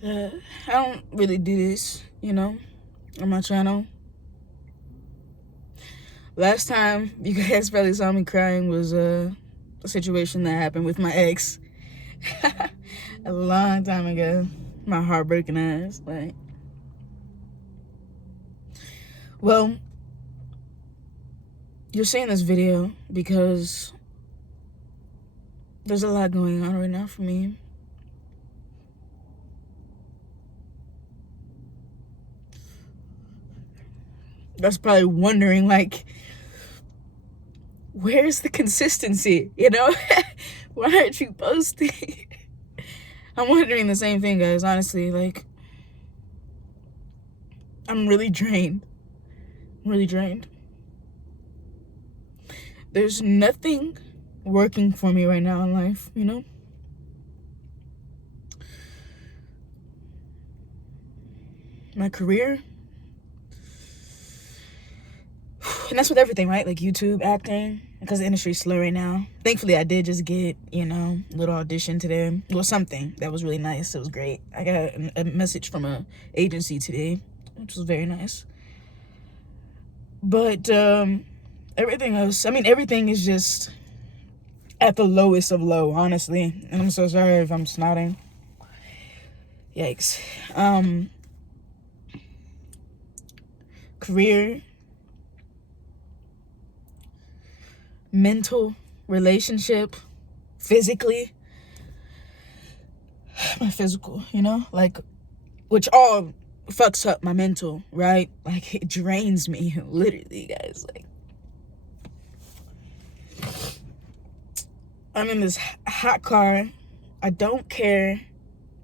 I don't really do this, on my channel. Last time you guys probably saw me crying was a situation that happened with my ex a long time ago. My heartbreaking ass. Well, you're seeing this video because there's a lot going on right now for me. That's probably wondering, where's the consistency, Why aren't you posting? I'm wondering the same thing, guys, honestly. I'm really drained. There's nothing working for me right now in life, My career. And that's with everything, right? Like YouTube, acting, because the industry's slow right now. Thankfully, I did just get, a little audition today. Well, something that was really nice. It was great. I got a message from a agency today, which was very nice. But everything else, everything is just at the lowest of low, honestly. And I'm so sorry if I'm snotting. Yikes. Career, mental, relationship, physically, my physical, which all fucks up my mental, right? It drains me, literally, guys. I'm in this hot car. I don't care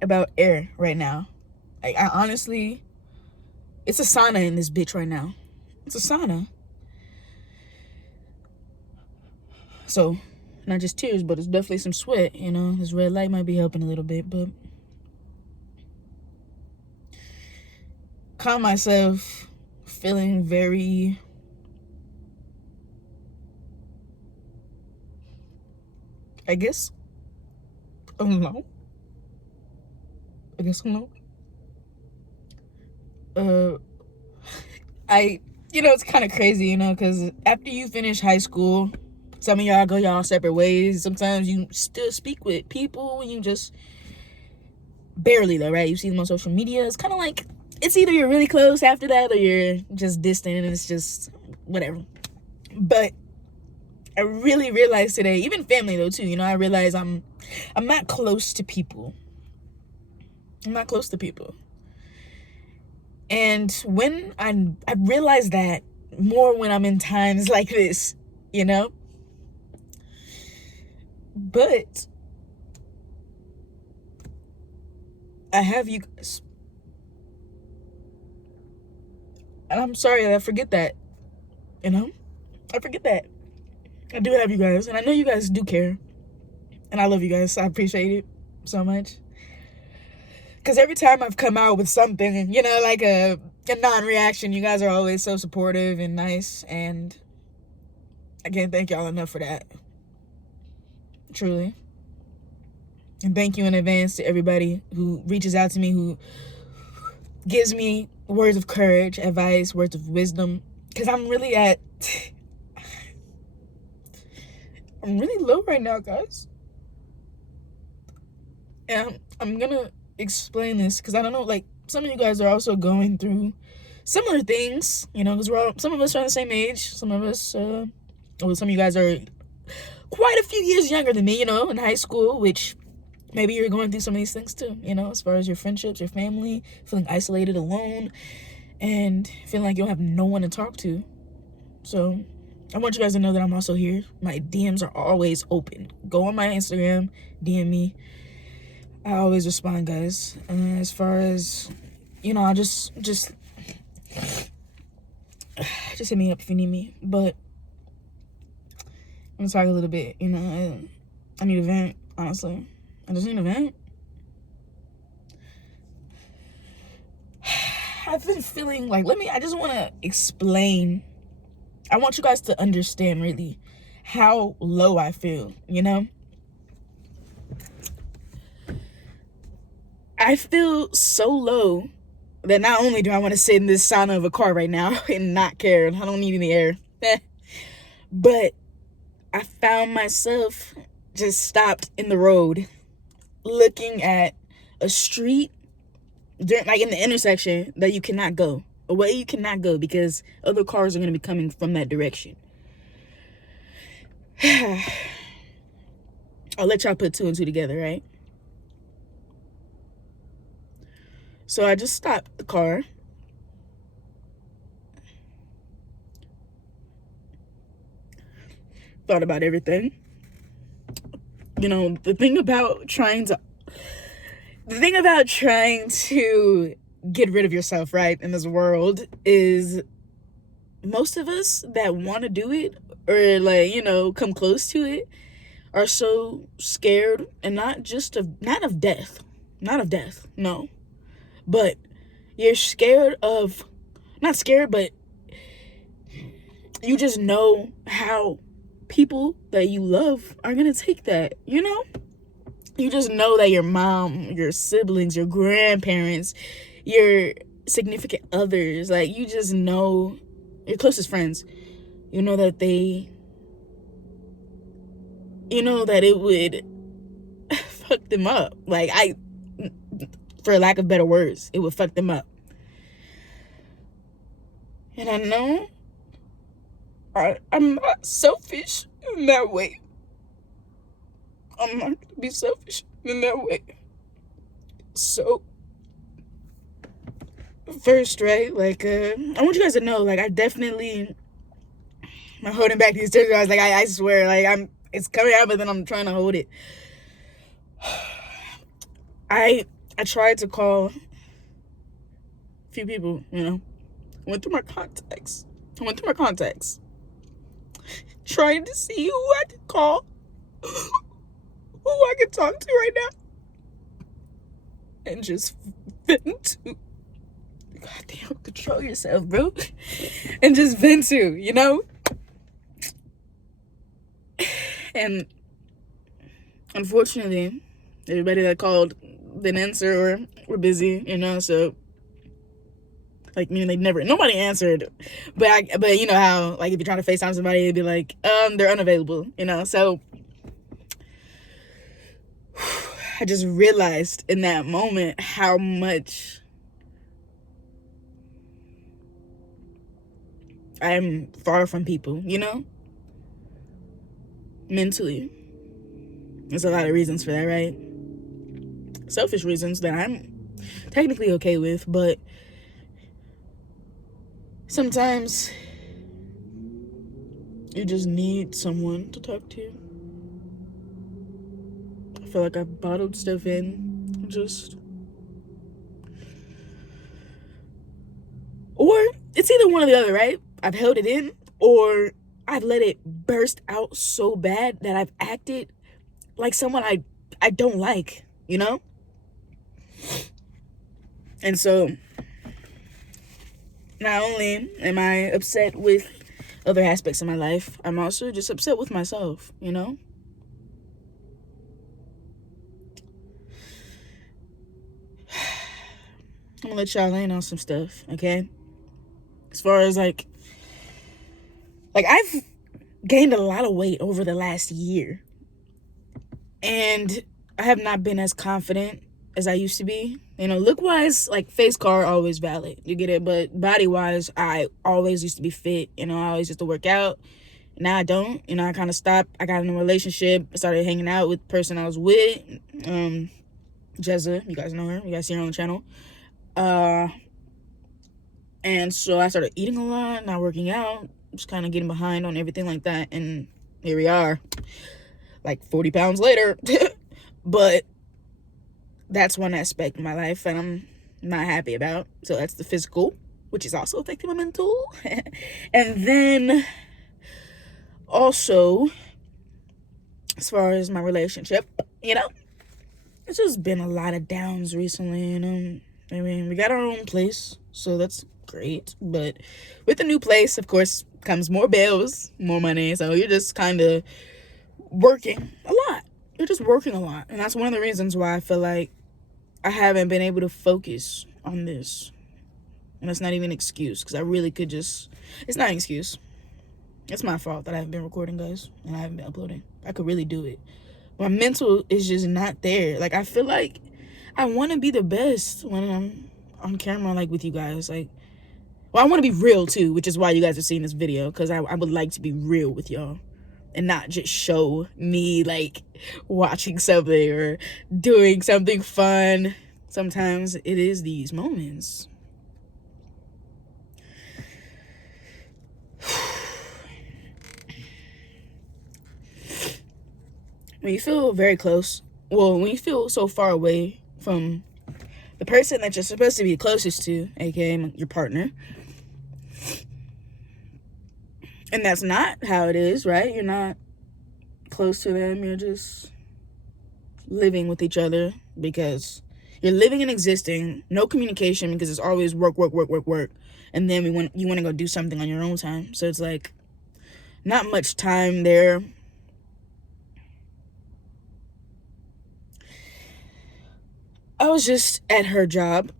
about air right now. I honestly, it's a sauna in this bitch right now. It's a sauna. So, not just tears, but it's definitely some sweat, This red light might be helping a little bit, but calm myself, feeling very I guess alone. It's kind of crazy, because after you finish high school, some of y'all go y'all separate ways. Sometimes you still speak with people and you just barely, though, right? You see them on social media. It's kind of like, it's either you're really close after that or you're just distant and it's just whatever. But I really realized today, even family though too, I realize I'm not close to people. And when I realize that more when I'm in times like this, But I have you guys. And I'm sorry that I forget that, I forget that. I do have you guys, and I know you guys do care. And I love you guys. I appreciate it so much. Because every time I've come out with something, like a non-reaction, you guys are always so supportive and nice. And I can't thank y'all enough for that. Truly. And thank you in advance to everybody who reaches out to me, who gives me words of courage, advice, words of wisdom. Because I'm really low right now, guys. And I'm gonna explain this because I don't know, some of you guys are also going through similar things, because some of us are the same age. Some of us, some of you guys are quite a few years younger than me, in high school, which maybe you're going through some of these things too, as far as your friendships, your family, feeling isolated, alone, and feeling like you don't have no one to talk to. So I want you guys to know that I'm also here. My DMs are always open. Go on my Instagram, DM me. I always respond, guys. And as far as, I'll just hit me up if you need me. But I'm gonna talk a little bit, I need a vent, honestly. I just need a vent. I've been feeling I just want to explain. I want you guys to understand really how low I feel, I I feel so low that not only do I want to sit in this sauna of a car right now and not care, I don't need any air, but I found myself just stopped in the road looking at a street, like in the intersection, that you cannot go, a way you cannot go because other cars are going to be coming from that direction. I'll let y'all put two and two together, right? So I just stopped the car. Thought about everything. You know, the thing about trying to get rid of yourself, right, in this world is most of us that want to do it or, like, you know, come close to it are so scared, and not of death, no, but you're scared of, not scared, but you just know how people that you love are gonna take that, you know? You just know that your mom, your siblings, your grandparents, your significant others, like, you just know, your closest friends, you know that it would fuck them up. Like, for lack of better words, it would fuck them up. And I know I'm not selfish in that way. I'm not going to be selfish in that way. So, first, right, like, I want you guys to know, like, I'm holding back these tears, guys. Like, I swear, like, it's coming out, but then I'm trying to hold it. I tried to call a few people, you know. I went through my contacts. Trying to see who I could call, who I could talk to right now, and just vent to. Goddamn, control yourself, bro. And just vent to, you know? And unfortunately, everybody that called didn't answer or were busy, you know, so, like, meaning nobody answered, but you know how, like, if you're trying to FaceTime somebody, it'd be like, they're unavailable, you know, so I just realized in that moment how much I'm far from people, you know, mentally. There's a lot of reasons for that, right? Selfish reasons that I'm technically okay with, but sometimes you just need someone to talk to. I feel like I've bottled stuff in, or it's either one or the other, right? I've held it in, or I've let it burst out so bad that I've acted like someone I don't like, you know? And so, not only am I upset with other aspects of my life, I'm also just upset with myself, you know? I'm gonna let y'all in on some stuff, okay? As far as, like, I've gained a lot of weight over the last year. And I have not been as confident as I used to be. You know, look-wise, like, face card, always valid. You get it? But body-wise, I always used to be fit. You know, I always used to work out. Now I don't. You know, I kind of stopped. I got in a relationship. I started hanging out with the person I was with. Jezza, you guys know her. You guys see her on the channel. And so I started eating a lot, not working out, just kind of getting behind on everything like that. And here we are, like 40 pounds later. But that's one aspect of my life that I'm not happy about. So that's the physical, which is also affecting my mental. And then also, as far as my relationship, you know, it's just been a lot of downs recently, you know. I mean, we got our own place, so that's great. But with the new place, of course, comes more bills, more money. So you're just kind of working a lot. You're just working a lot. And that's one of the reasons why I feel like I haven't been able to focus on this. And it's not even an excuse, because I really could just... It's not an excuse. It's my fault that I haven't been recording, guys, and I haven't been uploading. I could really do it. My mental is just not there. Like, I feel like I want to be the best when I'm on camera, like, with you guys. Like, well, I want to be real, too, which is why you guys are seeing this video, because I would like to be real with y'all and not just show me, like, watching something or doing something fun. Sometimes it is these moments. When you feel very close, well, when you feel so far away from the person that you're supposed to be closest to, aka your partner, and that's not how it is, right? You're not close to them. You're just living with each other because you're living and existing. No communication, because it's always work, work, work, work, work. And then you want to go do something on your own time. So it's like not much time there. I was just at her job,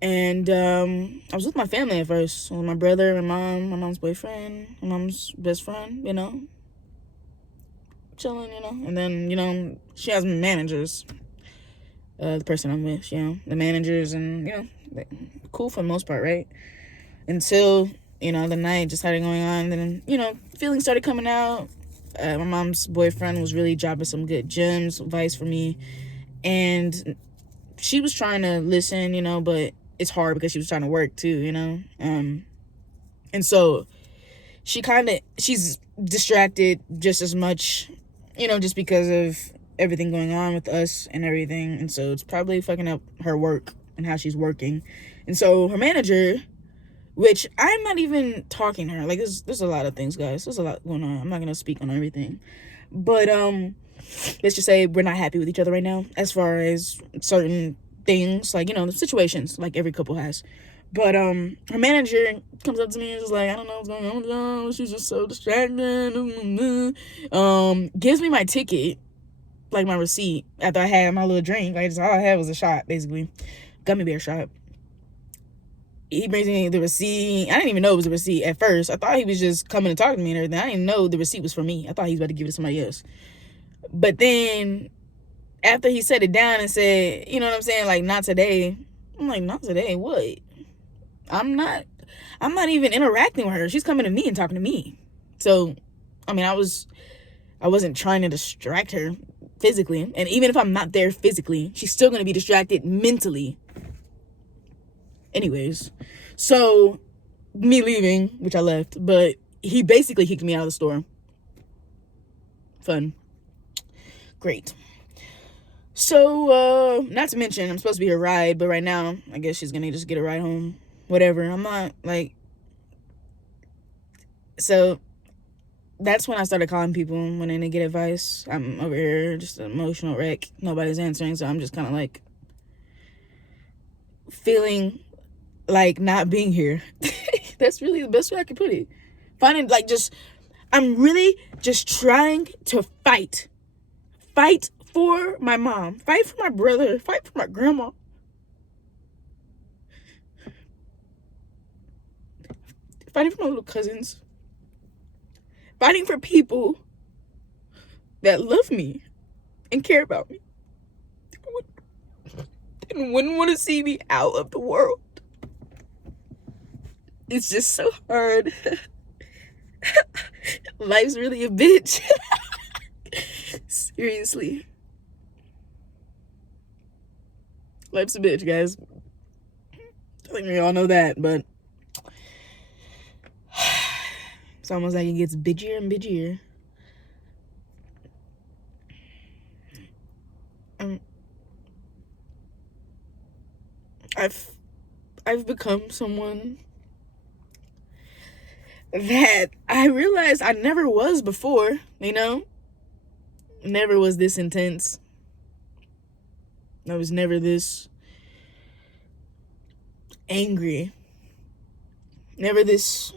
and I was with my family at first. With my brother, my mom, my mom's boyfriend, my mom's best friend, you know, chilling, you know. And then, you know, she has managers, the person I'm with, you know, the managers, and, you know, cool for the most part, right? Until, you know, the night just started going on, and then, you know, feelings started coming out. My mom's boyfriend was really dropping some good gems, advice for me, and she was trying to listen, you know, but it's hard because she was trying to work too, you know. And so she's distracted just as much, you know, just because of everything going on with us and everything. And so it's probably fucking up her work and how she's working. And so her manager, which I'm not even talking to her, like, there's a lot of things, guys. There's a lot going on. I'm not gonna speak on everything, but let's just say we're not happy with each other right now as far as certain things, like, you know, the situations like every couple has. But her manager comes up to me and is like, I don't know what's going on with y'all, she's just so distracted. Gives me my ticket, like my receipt, after I had my little drink. Like, all I had was a shot, basically, gummy bear shot. He brings me the receipt. I didn't even know it was a receipt at first. I thought he was just coming to talk to me and everything. I didn't know the receipt was for me. I thought he was about to give it to somebody else. But then after he set it down and said, you know what I'm saying, like, not today. I'm like, not today? What? I'm not even interacting with her. She's coming to me and talking to me. So, I mean, I wasn't trying to distract her physically. And even if I'm not there physically, she's still going to be distracted mentally. Anyways, so me leaving, which I left, but he basically kicked me out of the store. Fun. Great. So, not to mention, I'm supposed to be her ride, but right now, I guess she's gonna just get a ride home. Whatever. I'm not, like... So, that's when I started calling people when they get advice. I'm over here, just an emotional wreck. Nobody's answering, so I'm just kind of, like, feeling like not being here. That's really the best way I can put it. Finding, like, just... I'm really just trying to fight for my mom, fight for my brother, fight for my grandma, fighting for my little cousins, fighting for people that love me and care about me and wouldn't want to see me out of the world. It's just so hard. Life's really a bitch. Seriously. Life's a bitch, guys. I think we all know that, but it's almost like it gets bitchier and bitchier. I've become someone that I realized I never was before, you know? Never was this intense. I was never this angry. Never this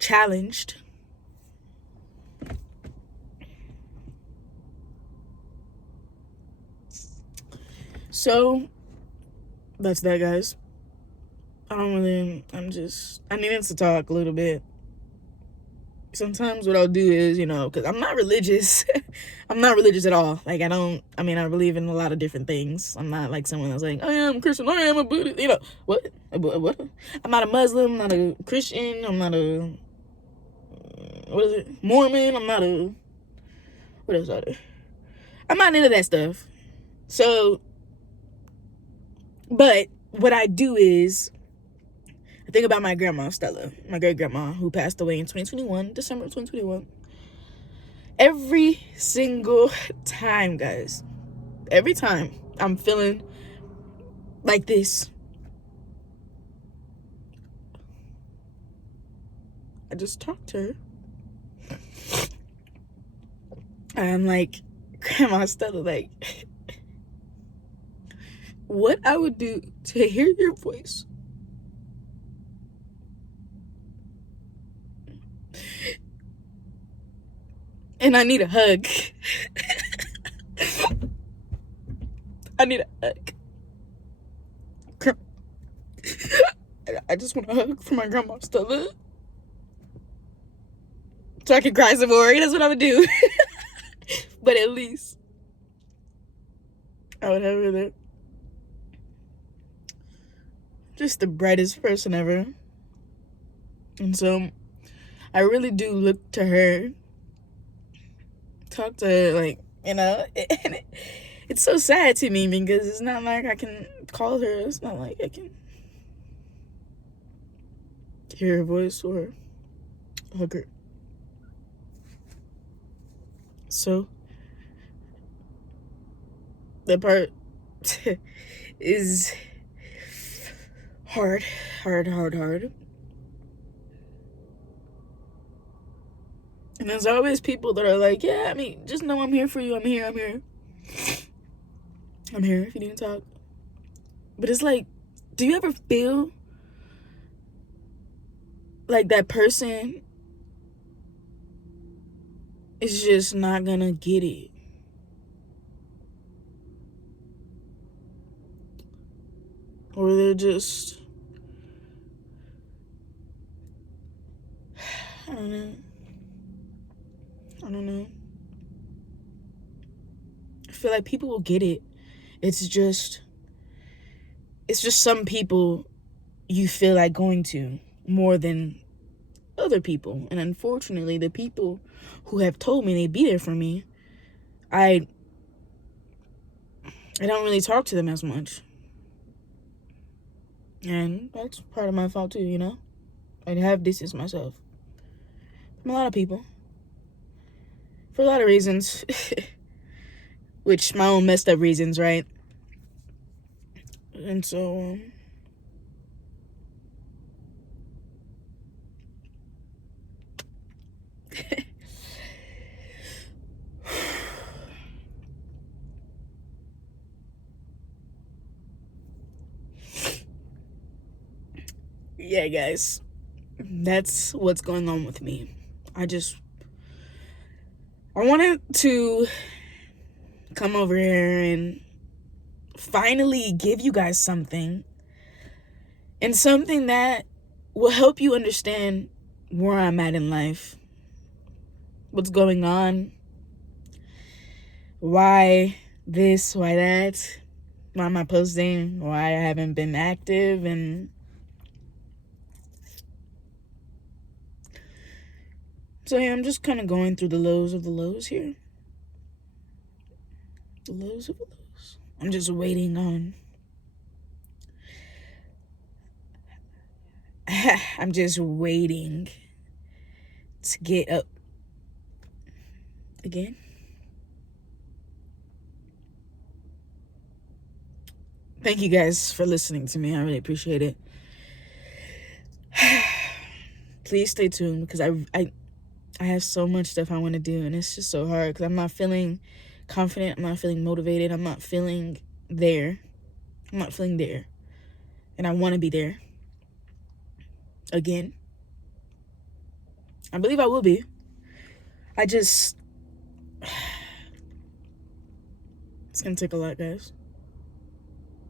challenged. So that's that, guys. I needed to talk a little bit. Sometimes what I'll do is, because I'm not religious. I'm not religious at all. Like, I believe in a lot of different things. I'm not like someone that's like, I am a Christian, I am a Buddhist, what? I'm not a Muslim, I'm not a Christian, I'm not a, Mormon, what else are there? I'm not into that stuff. So, but what I do is, I think about my grandma, Stella, my great-grandma, who passed away in December 2021. Every single time, guys, every time I'm feeling like this, I just talk to her. I'm like, Grandma Stella, like, what I would do to hear your voice. And I need a hug. I need a hug. I just want a hug from my grandma Stella. So I can cry some more. That's what I would do. But at least I would have her there. Just the brightest person ever. And so I really do look to her, talk to her, like, and it's so sad to me because it's not like I can call her. It's not like I can hear her voice or hug her. So that part is hard. And there's always people that are like, yeah, just know I'm here for you. I'm here if you need to talk. But it's like, do you ever feel like that person is just not gonna get it? Or they're just, I don't know. I feel like people will get it. It's just some people you feel like going to more than other people. And unfortunately, the people who have told me they be there for me, I don't really talk to them as much. And that's part of my fault too, I have distanced myself from a lot of people. For a lot of reasons. Which, my own messed up reasons, right? And so, yeah, guys, that's what's going on with me. I wanted to come over here and finally give you guys something, and something that will help you understand where I'm at in life, what's going on, why this, why that, why am I posting, why I haven't been active, and so yeah, I'm just kind of going through the lows of the lows here. The lows of the lows. I'm just waiting on. I'm just waiting to get up again. Thank you guys for listening to me. I really appreciate it. Please stay tuned because I have so much stuff I want to do, and it's just so hard because I'm not feeling confident. I'm not feeling motivated. I'm not feeling there. And I want to be there again. I believe I will be. It's gonna take a lot, guys.